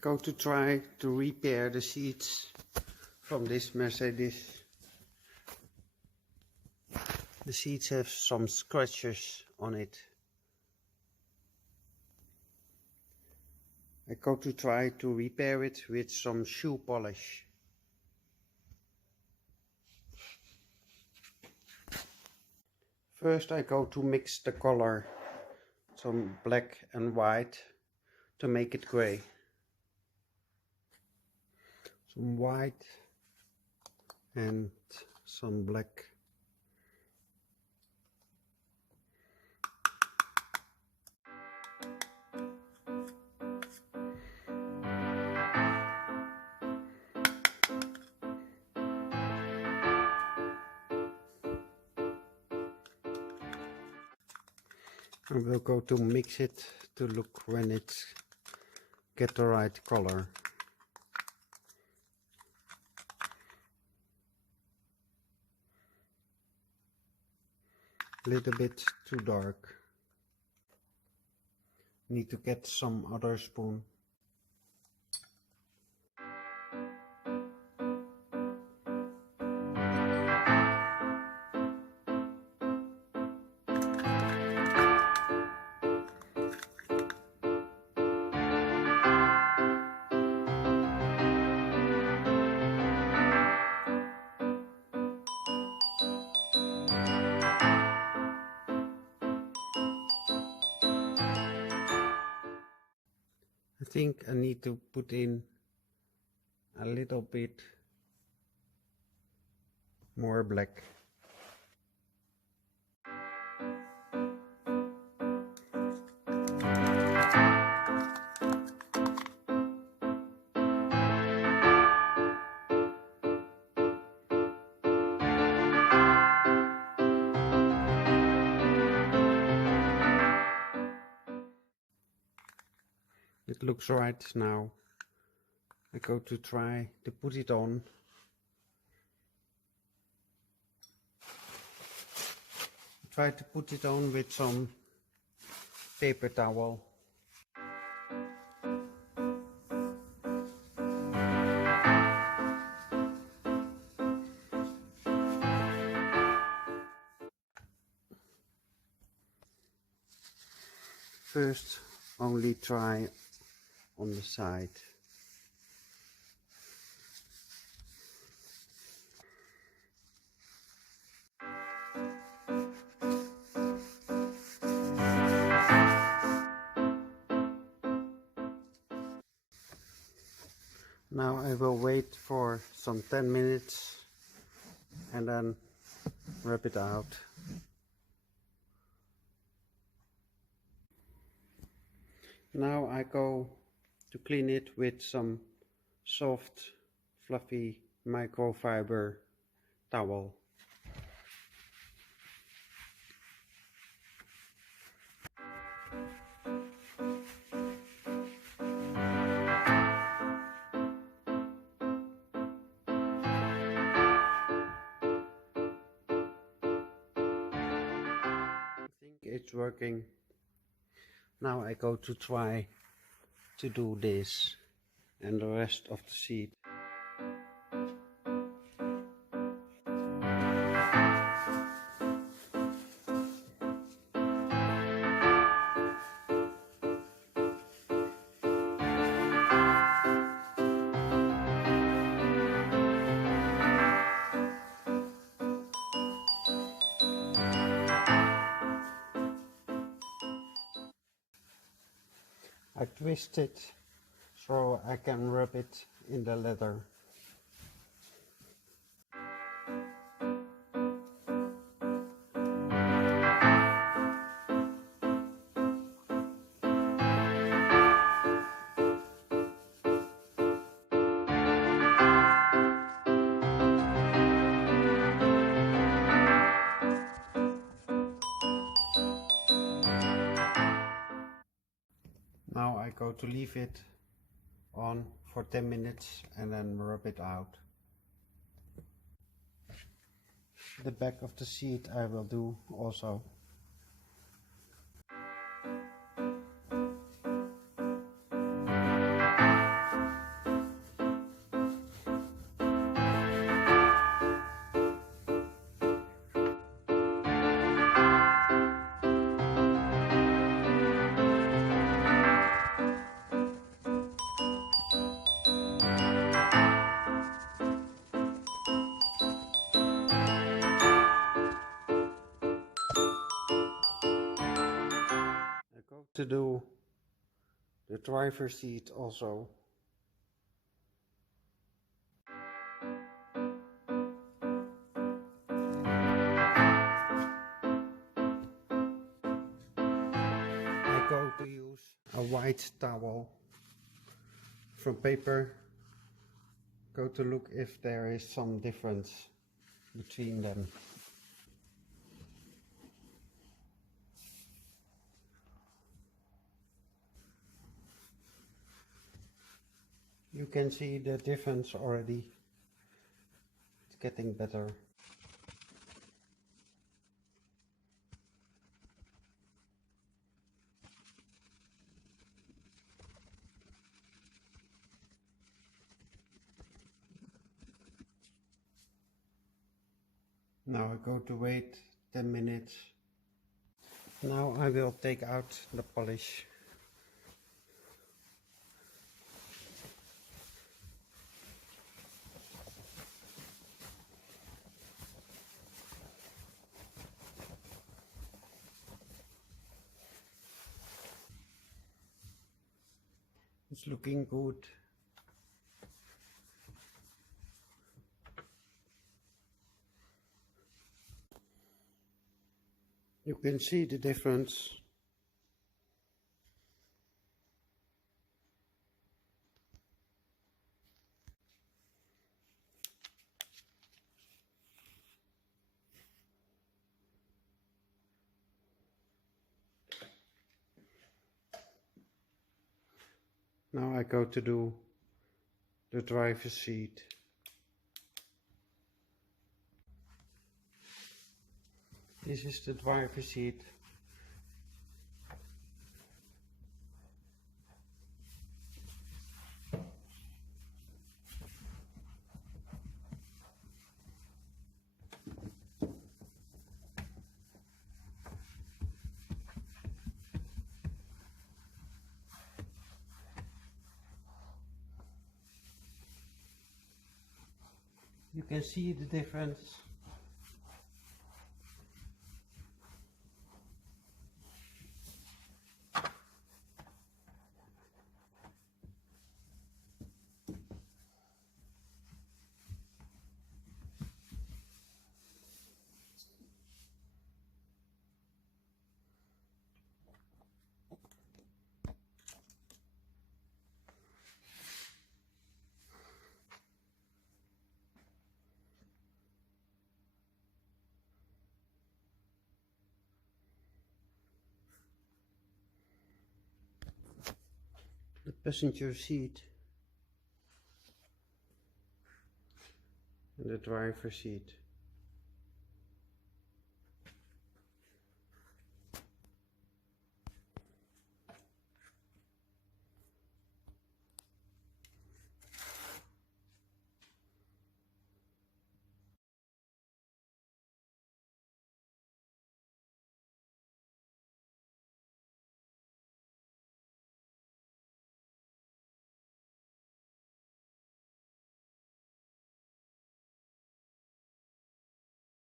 go to try to repair the seats from this Mercedes. The seats have some scratches on it. I go to try to repair it with some shoe polish. First I go to mix the color, some black and white, to make it gray. Some white and some black. I will go to mix it to look when it's get the right color. Little bit too dark. Need to get some other spoon. I think I need to put in a little bit more black. It looks right now. I go to try to put it on. Try to put it on with some paper towel. First, only try on the side. Now I will wait for some 10 minutes and then rub it out. Now I go to clean it with some soft, fluffy microfiber towel. I think it's working. Now I go to try to do this and the rest of the seat. I twist it so I can rub it in the leather. Now I go to leave it on for 10 minutes and then rub it out. The back of the seat I will do also. To do the driver's seat also. I go to use a white towel from paper. Go to look if there is some difference between them. You can see the difference already. It's getting better. Now I go to wait 10 minutes. Now I will take out the polish. It's looking good. You can see the difference. Now I go to do the driver's seat. This is the driver's seat. You can see the difference. The passenger seat and the driver's seat.